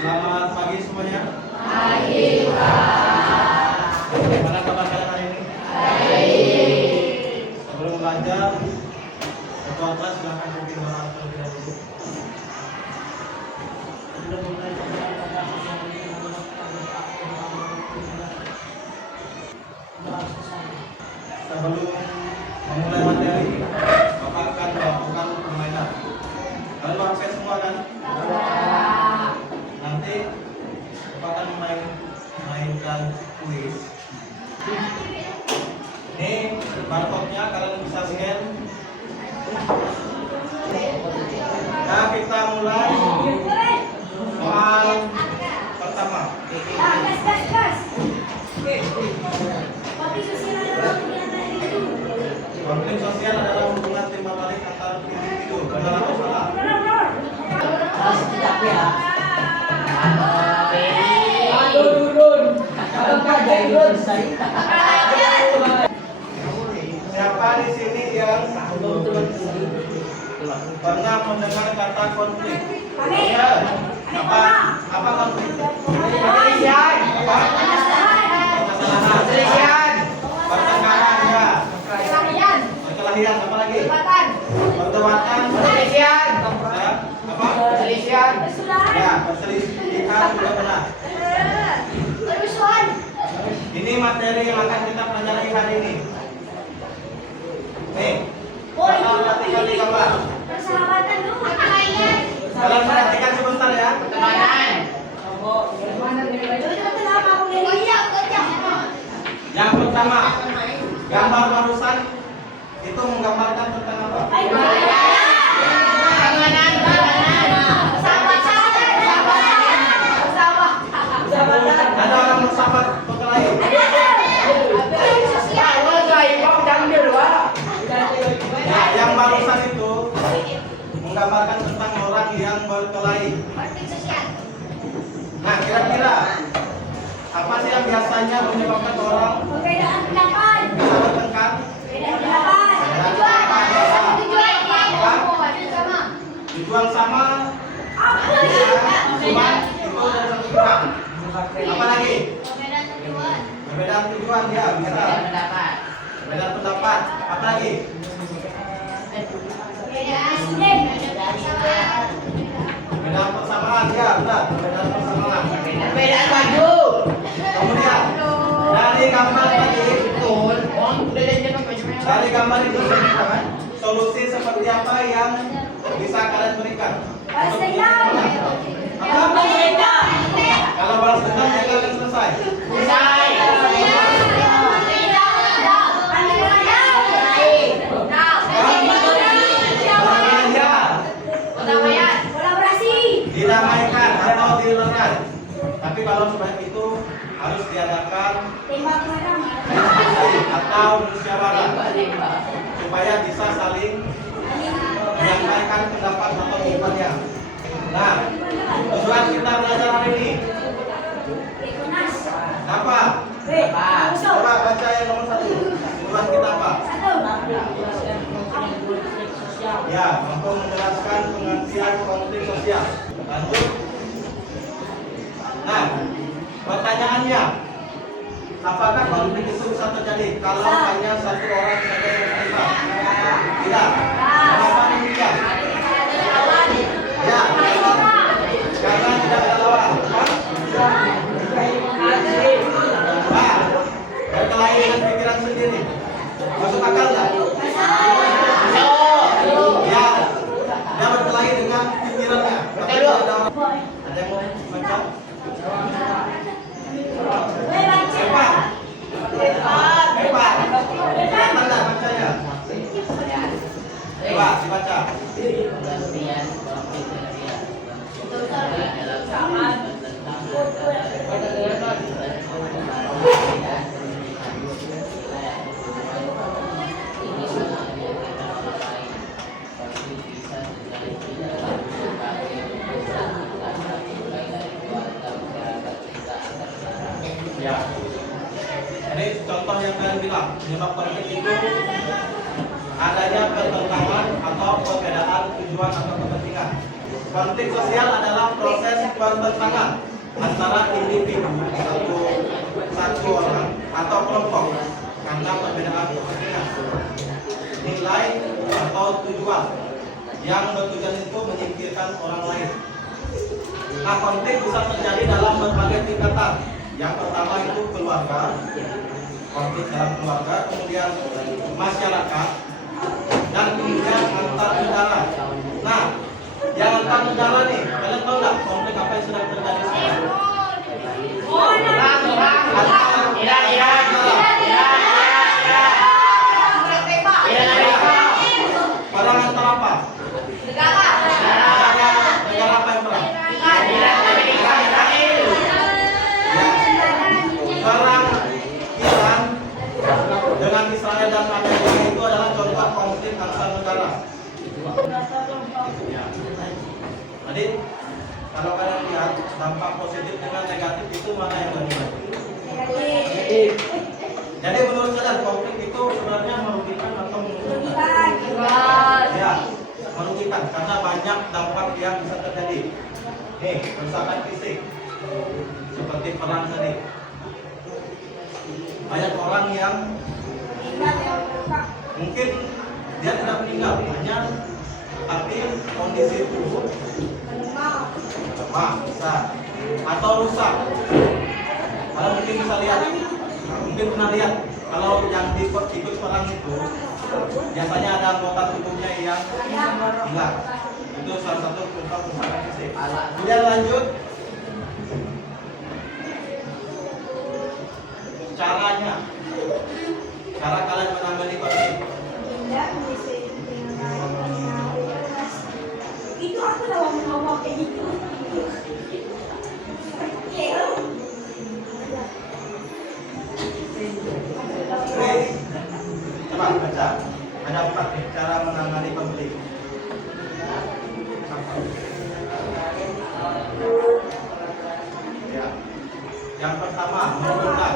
Selamat pagi semuanya. Pagi, Pak. Bagaimana kabar kalian hari ini? Baik. Sebelum belajar, ketua kelas silakan pimpin doa terlebih dahulu. Sebelum memulai materi, Bapak akan melakukan permainan. Kalian pakai semua kan? Nanti Bapak akan mainkan kuis. Ini barcode-nya kalian bisa scan. Nah, kita mulai soal pertama. Konflik sosial adalah hubungan timbal balik antar individu. Benar atau salah? Harus tidak ya. Turun. Siapa di sini yang pernah mendengar kata konflik? Ya. Apa konflik? Perselisihan. Permasalahan. Pertengkaran ya. Perkelahian apa lagi? Perdebatan. Perselisihan. Ya. Apa? Perselisihan. Ya, perselisihan sudah benar. Ini materi yang akan kita pelajari hari ini. Nih, kalian perhatikan di gambar. Kalian perhatikan sebentar ya. Yang pertama, gambar barusan itu menggambarkan tentang apa? Ada orang bersahabat berkelahi. Ya, yang barusan itu menggambarkan tentang orang yang berkelahi. Nah, kira-kira apa sih yang biasanya menyebabkan orang bisa bertengkar? Tujuan sama, cuman itu dari satu pihak. Apa lagi? Perbedaan tujuan ya, bisa. Perbedaan pendapat. Apa lagi? Perbedaan persamaan ya, benar. Perbedaan persamaan. Perbedaan baju. Kemudian dari gambar tadi, dari gambar itu solusi seperti apa yang bisa kalian berikan? Kalau balas dendam ya kalian selesai. Didamaikan atau dilerai. Tapi kalau sebaik itu harus diadakan atau musyawarah supaya bisa saling menyampaikan pendapat atau opininya. Nah, tujuan kita belajar hari ini apa? Coba baca yang nomor 1. Tujuan kita apa? Ya, untuk menjelaskan pengertian konflik sosial. Lanjut. Nah, pertanyaannya, apakah konflik itu bisa terjadi kalau hanya satu orang saja yang terlibat? Tidak. Kenapa demikian? Ya, karena tidak ada lawan. Nah, berkelahi dengan pikiran sendiri. Masuk akal nggak? Ya, dia berkelahi dengan pikirannya. Tapi tidak ada orang. Ada yang mau baca? Hebat. Kelihatan nggak bacanya? Coba dibaca. Ya. Jadi contoh yang kalian bilang, penyebab konflik itu adanya pertentangan atau perbedaan tujuan atau kepentingan. Konflik sosial adalah proses pertentangan antara individu satu orang atau kelompok karena perbedaan kepentingan, nilai atau tujuan yang bertujuan itu menyingkirkan orang lain. Nah, konflik bisa terjadi dalam berbagai tingkatan. Yang pertama itu keluarga, konflik dalam keluarga, kemudian masyarakat, dan kemudian antar negara. Nah, yang antar negara nih, kalian tahu nggak konflik apa yang sedang terjadi sekarang? Perang antar apa? Negara apa yang perang? Perang Iran dengan Israel dan Amerika itu adalah contoh konflik antar negara. Jadi kalau kalian lihat dampak positif dengan negatif itu mana yang lebih baik? Jadi menurut kalian konflik itu sebenarnya merugikan atau menguntungkan? Ya, merugikan karena banyak dampak yang bisa terjadi. Nih, kerusakan fisik seperti perang tadi. Banyak orang yang mungkin dia tidak meninggal, hanya tapi kondisi tubuh lemah bisa atau rusak. Kalau mungkin bisa lihat, mungkin pernah lihat kalau yang ikut perang itu biasanya ada anggota tubuhnya yang hilang. Itu salah satu contoh kerusakan fisik. Kemudian lanjut, caranya, cara kalian menangani konflik. Itu aku udah ngomong kayak gitu. Coba baca. Ada 4 nih cara menangani konflik. Ya. Yang pertama, menentukan.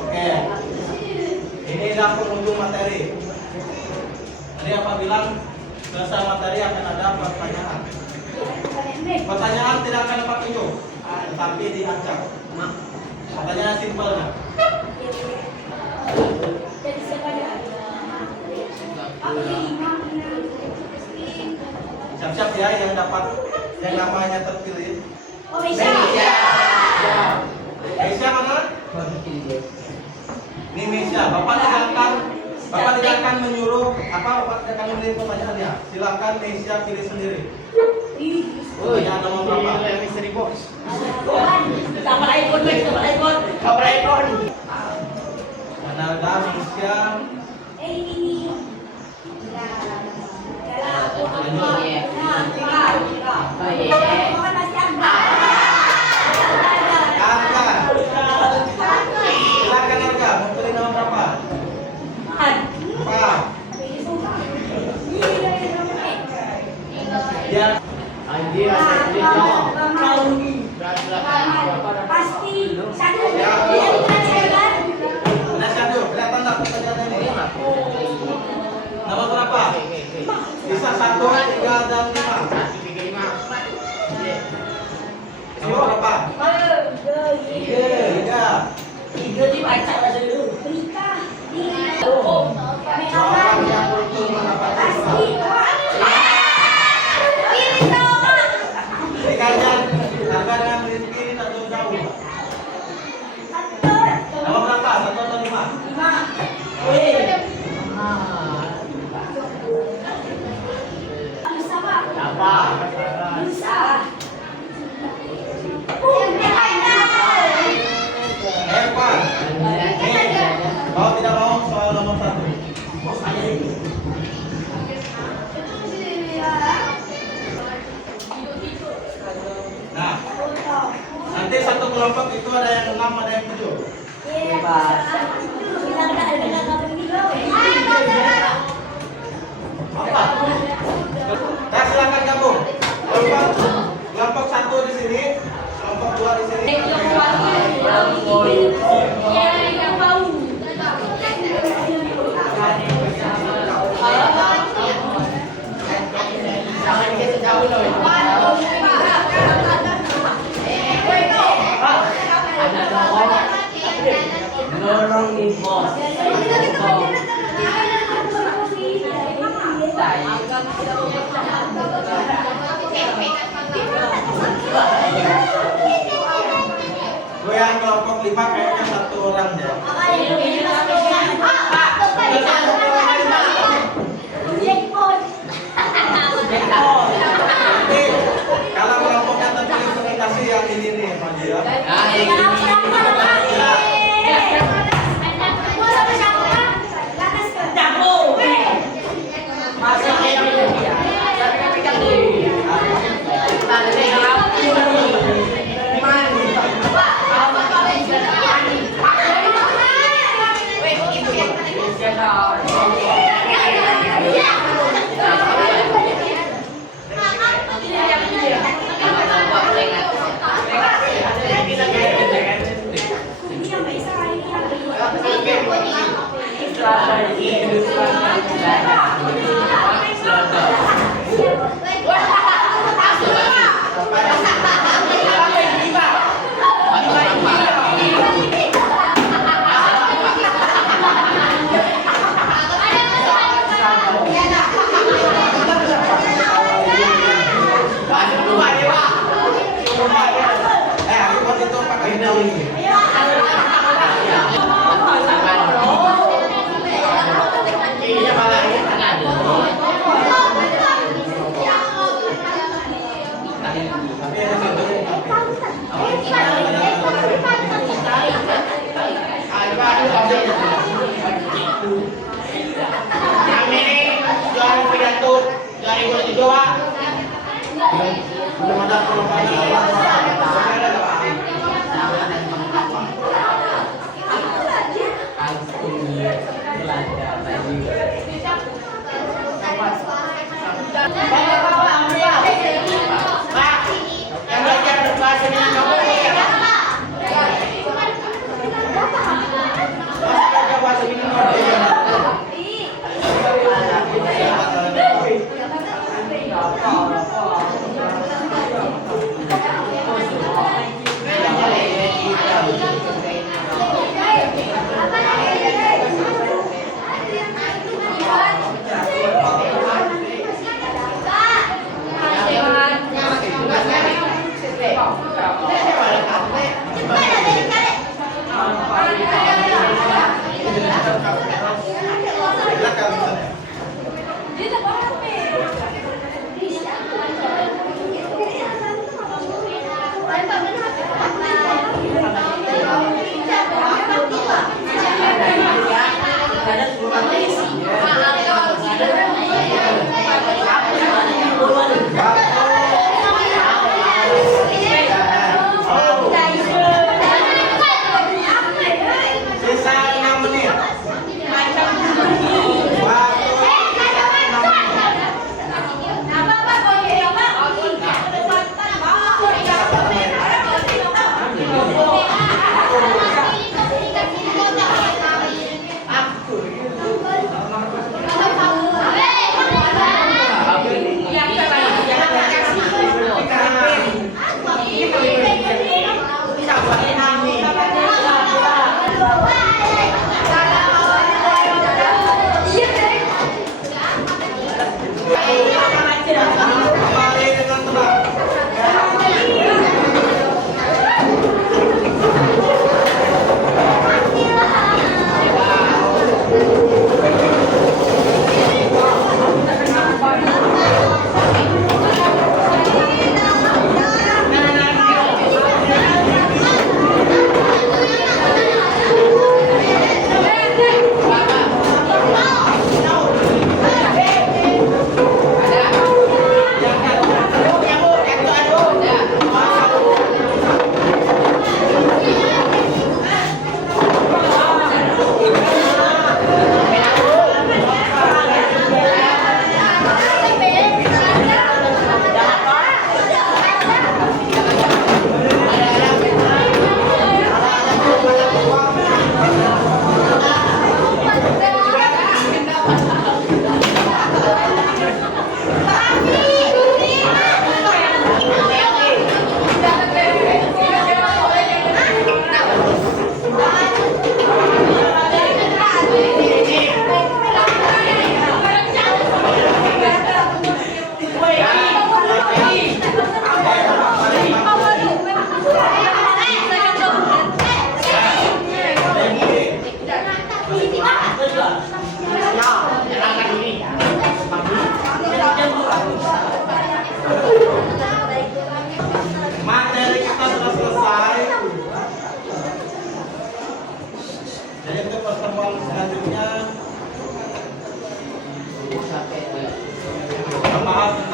Oke. Inilah pengunjung materi. Jadi apabila selesai materi akan ada pertanyaan. Pertanyaan tidak akan dapat ujung, tetapi diacak. Pertanyaan simpelnya. Jadi siapa dia? Siap-siap ya yang dapat yang namanya terpilih. Oh, bisa. Mesia mana? Ini Mesia. Bapak tidak akan menyuruh Bapak tidak akan memilih pertanyaannya. Silakan Mesia pilih sendiri. Oh, ya nomor berapa? Mystery box. Sama iPhone, sama iPhone. Cover iPhone. Ada Mesia. Ini. Silakan Arga, mau pilih nomor berapa? 4. Ya. Anjir, Pasti satu. Ya. Kan? Nah, Syahdu, kelihatan tak pertanyaannya ini? Nomor berapa? Bisa 1, 3, dan 5. Nomor berapa? 3. Tiga dibaca dulu. Berita. Orang yang beruntung mendapatkan Pasti. dikaitkan harga dengan rezeki tak jauh-jauh. Nomor berapa? 1 atau 5? Bisa, Pak. Apa? Bisa. Evan. Kau tidak mau soal nomor 1. Nah, nanti satu kelompok itu ada yang 6, ada yang 7. Nah, silakan gabung. Kelompok 1 di sini, kelompok 2 di sini. Jangan kita jauh loh. 5 kayaknya 1 orang deh. Nanti kalau kelompoknya terverifikasi yang ini nih, Pak Dia. Aku buat itu pakai daun ini. Belum ada yang belajar berbahasa dengan kamu ya? Belajar bahasa Indonesia.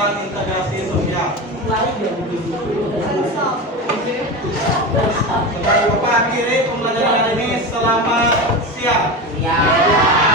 penerapan integrasi sosial. Bapak, Bapak akhiri pembelajaran hari ini. Selamat siang. Ya.